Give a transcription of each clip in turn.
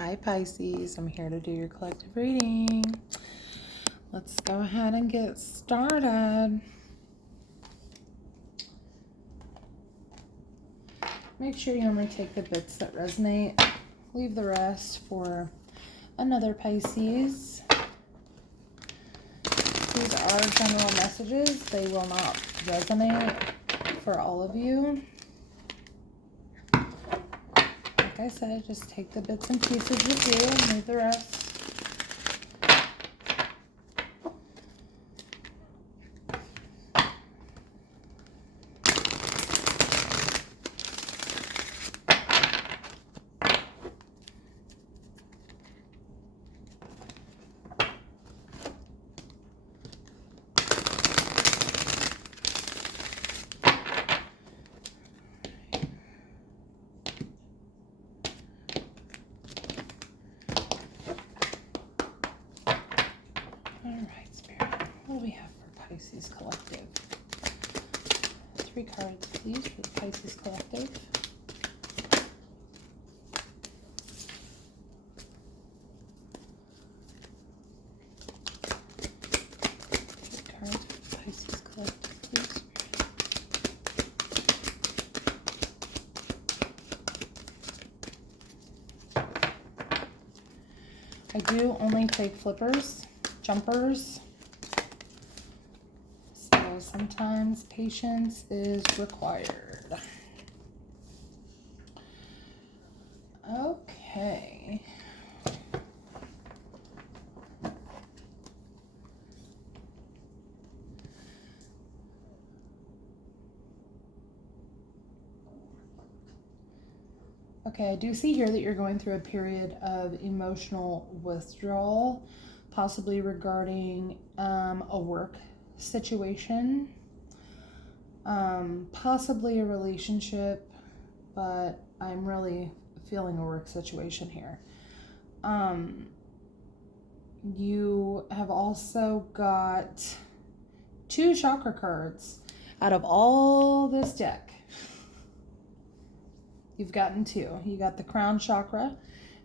Hi Pisces, I'm here to do your collective reading. Let's go ahead and get started. Make sure you only take the bits that resonate. Leave the rest for another Pisces. These are general messages. They will not resonate for all of you. Like I said, just take the bits and pieces with you and leave the rest. Alright, Spirit, what do we have for Pisces Collective? 3 cards, please, for the Pisces Collective. 3 cards for the Pisces Collective, please. I do only take flippers, jumpers, so sometimes patience is required. Okay. Okay, I do see here that you're going through a period of emotional withdrawal, possibly regarding a work situation, possibly a relationship, but I'm really feeling a work situation here. You have also got 2 chakra cards out of all this deck. You've gotten 2. You got the crown chakra,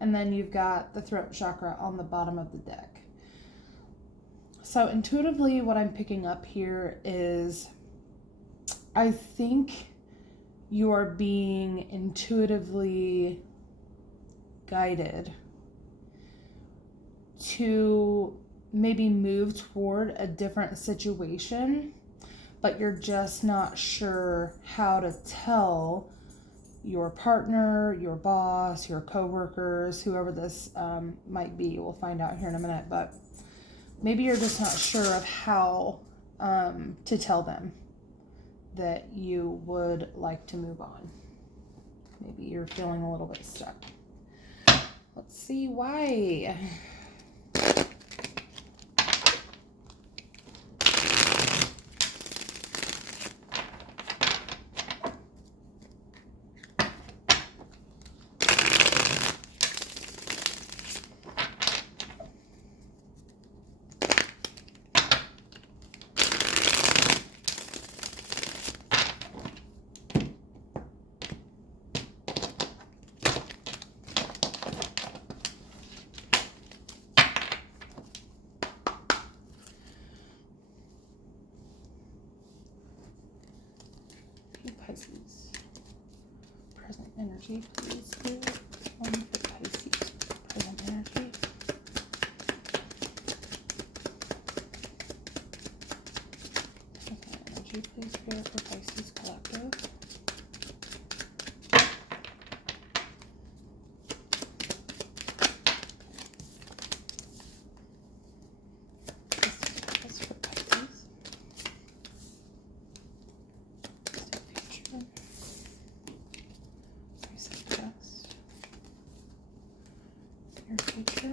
and then you've got the throat chakra on the bottom of the deck. So intuitively, what I'm picking up here is I think you are being intuitively guided to maybe move toward a different situation, but you're just not sure how to tell your partner, your boss, your coworkers, whoever this might be. We'll find out here in a minute, but maybe you're just not sure of how to tell them that you would like to move on. Maybe you're feeling a little bit stuck. Let's see why. Pisces. Present energy, please. Spirit. One for Pisces. Present energy. Present energy, please. Spirit for Pisces Collective. This for Pisces. Future. Suggest your future.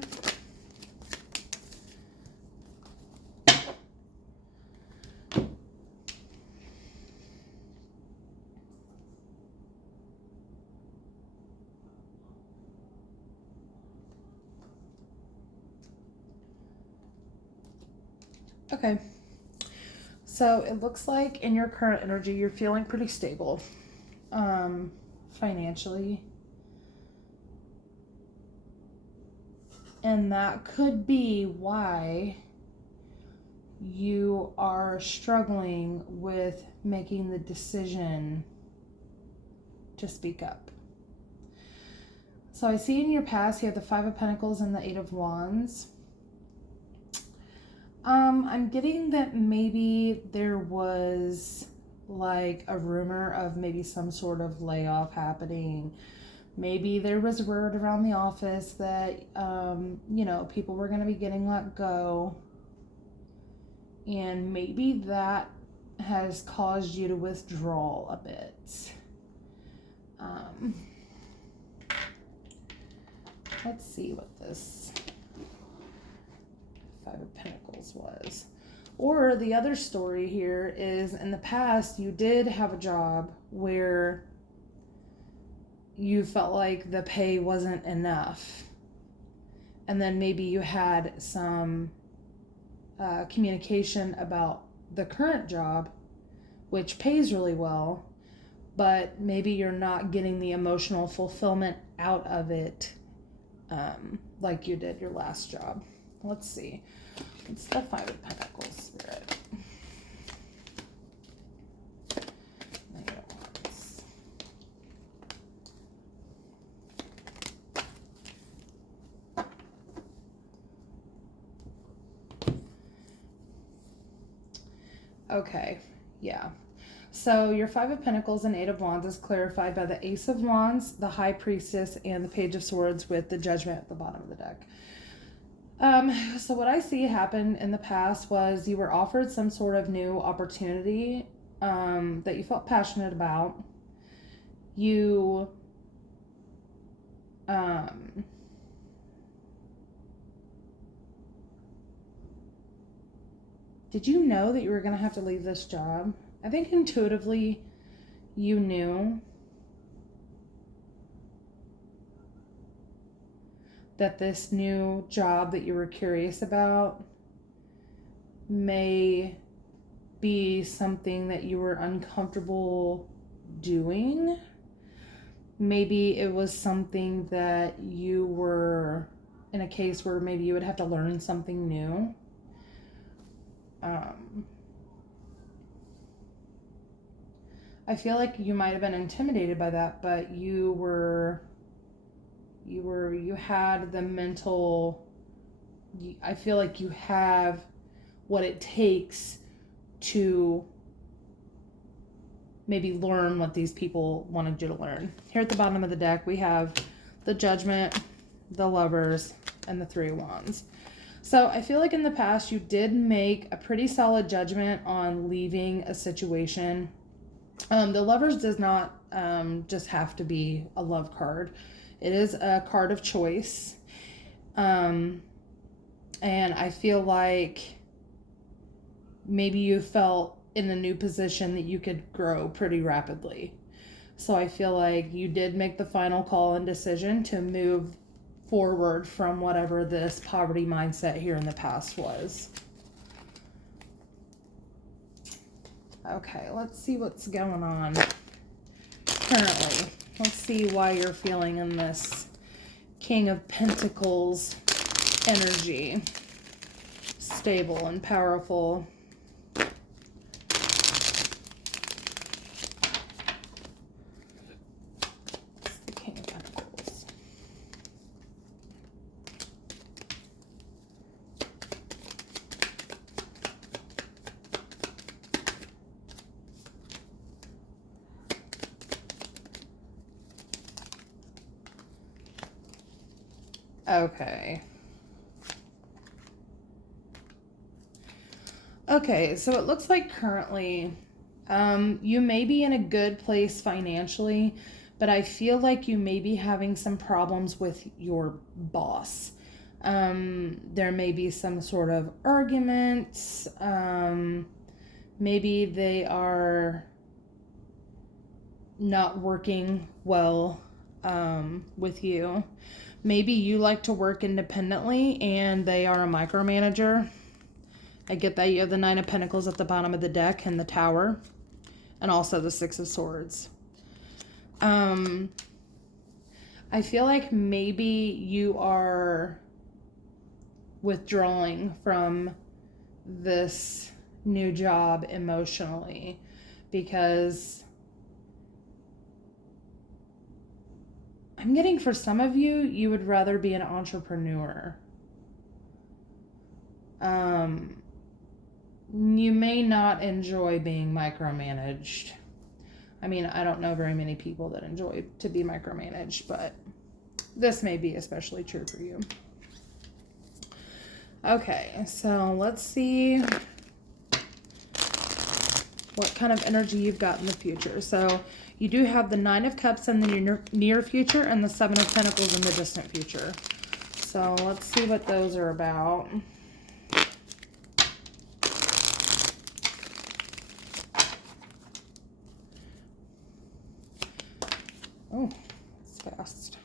Okay, so it looks like in your current energy you're feeling pretty stable financially. And that could be why you are struggling with making the decision to speak up. So I see in your past you have the Five of Pentacles and the Eight of Wands. I'm getting that maybe there was like a rumor of maybe some sort of layoff happening. Maybe there was word around the office that, people were going to be getting let go. And maybe that has caused you to withdraw a bit. Let's see what this Five of Pentacles was. Or the other story here is, in the past, you did have a job where you felt like the pay wasn't enough. And then maybe you had some communication about the current job, which pays really well, but maybe you're not getting the emotional fulfillment out of it like you did your last job. Let's see. It's the Five of Pentacles, Spirit. Okay, yeah. So your Five of Pentacles and Eight of Wands is clarified by the Ace of Wands, the High Priestess, and the Page of Swords with the Judgment at the bottom of the deck. So what I see happened in the past was you were offered some sort of new opportunity that you felt passionate about. You did you know that you were going to have to leave this job? I think intuitively you knew that this new job that you were curious about may be something that you were uncomfortable doing. Maybe it was something that you were in a case where maybe you would have to learn something new. I feel like you might have been intimidated by that, but you had the mental, I feel like you have what it takes to maybe learn what these people wanted you to learn. Here at the bottom of the deck, we have the Judgment, the Lovers, and the Three of Wands. So I feel like in the past you did make a pretty solid judgment on leaving a situation. The Lovers does not just have to be a love card. It is a card of choice. And I feel like maybe you felt in the new position that you could grow pretty rapidly. So I feel like you did make the final call and decision to move forward from whatever this poverty mindset here in the past was. Okay, let's see what's going on currently. Let's see why you're feeling in this King of Pentacles energy. Stable and powerful. It's the King of Pentacles. Okay. Okay, so it looks like currently you may be in a good place financially, but I feel like you may be having some problems with your boss. There may be some sort of arguments. Maybe they are not working well with you. Maybe you like to work independently and they are a micromanager. I get that. You have the Nine of Pentacles at the bottom of the deck and the Tower, and also the Six of Swords. I feel like maybe you are withdrawing from this new job emotionally, because I'm getting, for some of you, you would rather be an entrepreneur. You may not enjoy being micromanaged. I mean, I don't know very many people that enjoy to be micromanaged, but this may be especially true for you. Okay, so let's see what kind of energy you've got in the future. So you do have the Nine of Cups in the near future and the Seven of Pentacles in the distant future. So let's see what those are about. Oh, it's fast.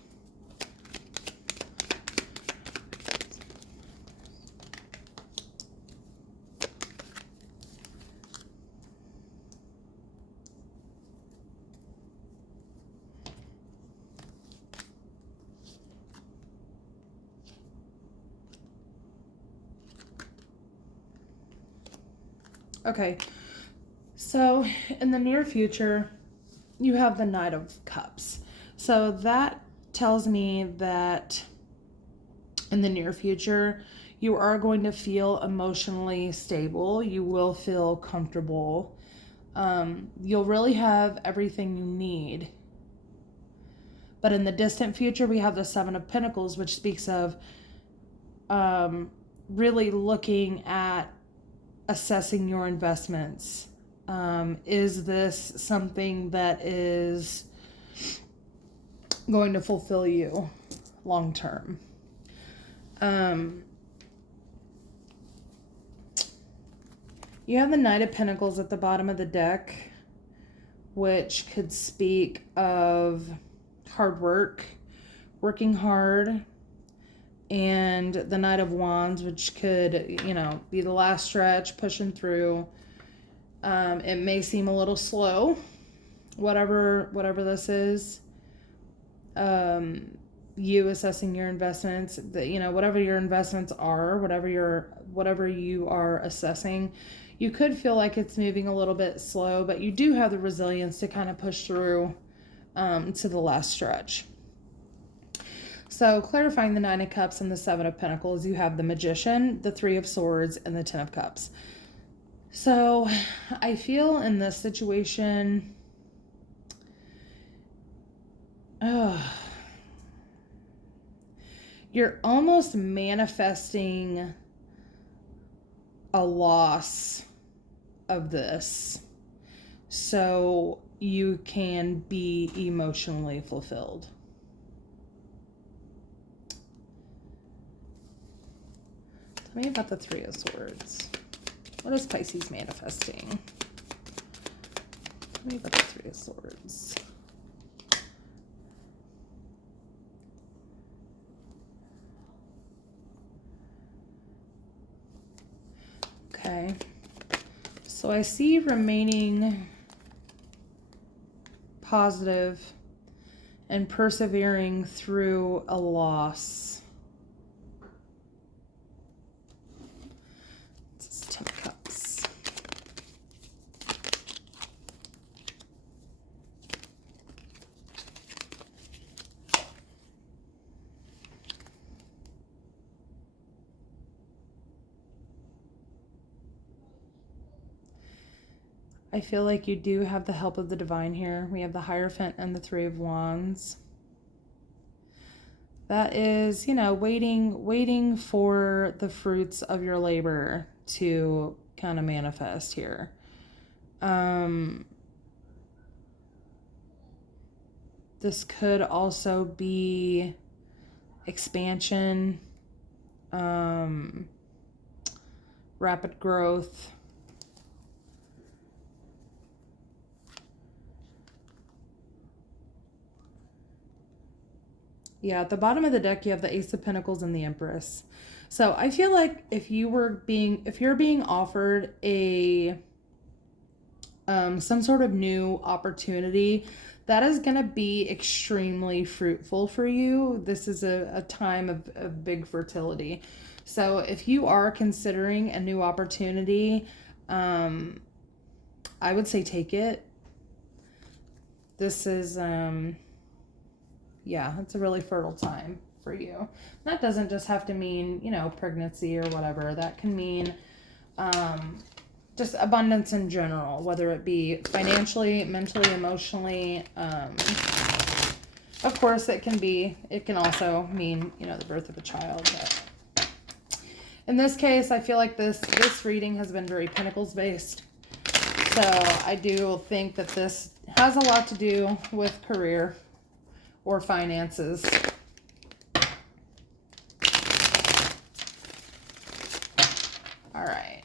Okay, so in the near future, you have the Knight of Cups. So that tells me that in the near future, you are going to feel emotionally stable. You will feel comfortable. You'll really have everything you need. But in the distant future, we have the Seven of Pentacles, which speaks of really looking at assessing your investments. Is this something that is going to fulfill you long term? You have the Knight of Pentacles at the bottom of the deck, which could speak of hard work, working hard, and the Knight of Wands, which could, be the last stretch, pushing through. It may seem a little slow, whatever this is. You assessing your investments, whatever your investments are, whatever you are assessing, you could feel like it's moving a little bit slow, but you do have the resilience to kind of push through to the last stretch. So clarifying the Nine of Cups and the Seven of Pentacles, you have the Magician, the Three of Swords, and the Ten of Cups. So I feel in this situation, you're almost manifesting a loss of this so you can be emotionally fulfilled. Tell me about the Three of Swords. What is Pisces manifesting? Tell me about the Three of Swords. Okay. So I see remaining positive and persevering through a loss. Ten of Cups. I feel like you do have the help of the divine here. We have the Hierophant and the Three of Wands. That is, waiting for the fruits of your labor to kind of manifest here. This could also be expansion, rapid growth. Yeah, at the bottom of the deck, you have the Ace of Pentacles and the Empress. So I feel like if you're being offered a some sort of new opportunity that is going to be extremely fruitful for you. This is a time of big fertility. So if you are considering a new opportunity, I would say take it. This is, it's a really fertile time for you. That doesn't just have to mean, pregnancy or whatever. That can mean just abundance in general, whether it be financially, mentally, emotionally. Of course, it can also mean, the birth of a child. But in this case, I feel like this reading has been very Pentacles based. So I do think that this has a lot to do with career or finances. All right.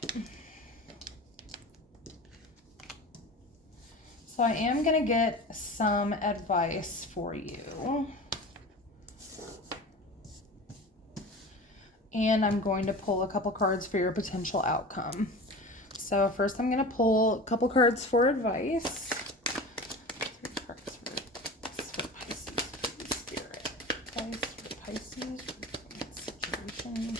So I am going to get some advice for you. And I'm going to pull a couple cards for your potential outcome. So first I'm going to pull a couple cards for advice. 3 cards for Pisces, for Spirit. Advice for Pisces, for situation.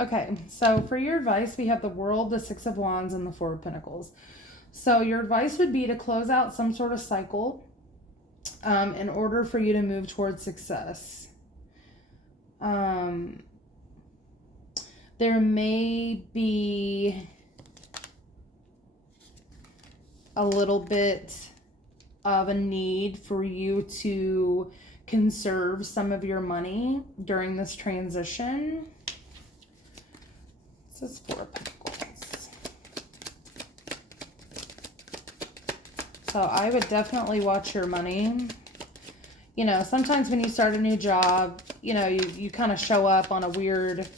Okay, so for your advice, we have the World, the Six of Wands, and the Four of Pentacles. So your advice would be to close out some sort of cycle in order for you to move towards success. There may be a little bit of a need for you to conserve some of your money during this transition. This is Four of Pentacles. So I would definitely watch your money. Sometimes when you start a new job, you kind of show up on a weird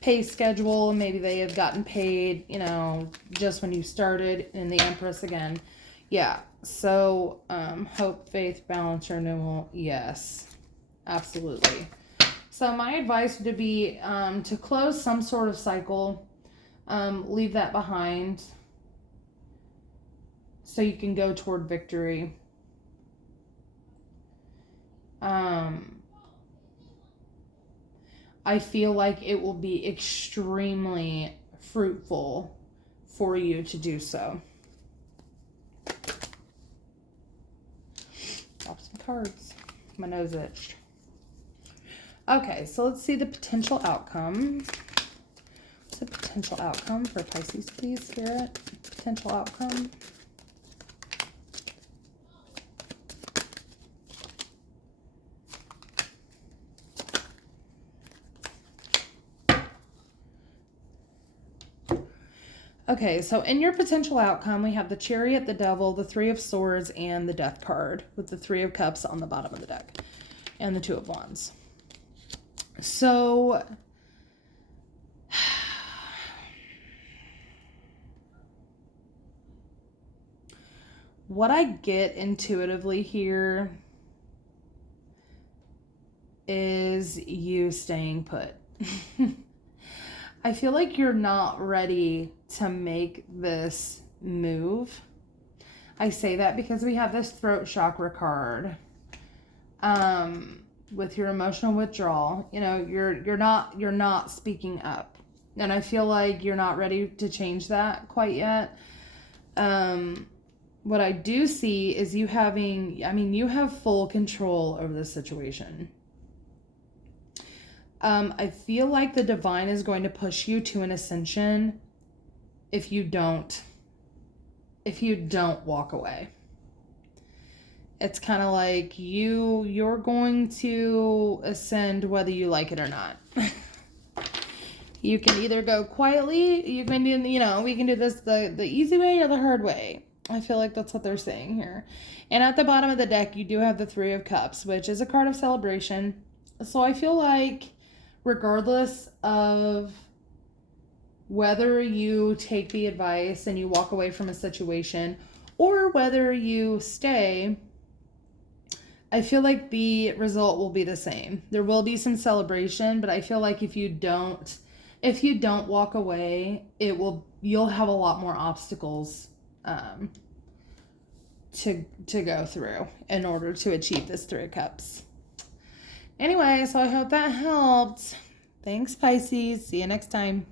pay schedule. Maybe they have gotten paid, just when you started in the Empress again. Yeah. So hope, faith, balance, renewal. Yes, absolutely. So my advice would be to close some sort of cycle, leave that behind so you can go toward victory. I feel like it will be extremely fruitful for you to do so. Drop some cards. My nose itched. Okay, so let's see the potential outcome. What's the potential outcome for Pisces, please, Spirit? Potential outcome. Okay, so in your potential outcome, we have the Chariot, the Devil, the Three of Swords, and the Death card with the Three of Cups on the bottom of the deck and the Two of Wands. So what I get intuitively here is you staying put. I feel like you're not ready to make this move. I say that because we have this throat chakra card. With your emotional withdrawal, you're not speaking up. And I feel like you're not ready to change that quite yet. What I do see is you have full control over this situation. I feel like the divine is going to push you to an ascension if you don't walk away. It's kind of like you're going to ascend whether you like it or not. You can either go quietly, you can do, you know, we can do this the easy way or the hard way. I feel like that's what they're saying here. And at the bottom of the deck, you do have the Three of Cups, which is a card of celebration. So I feel like regardless of whether you take the advice and you walk away from a situation or whether you stay, I feel like the result will be the same. There will be some celebration, but I feel like if you don't walk away, you'll have a lot more obstacles to go through in order to achieve this Three of Cups. Anyway, so I hope that helped. Thanks, Pisces. See you next time.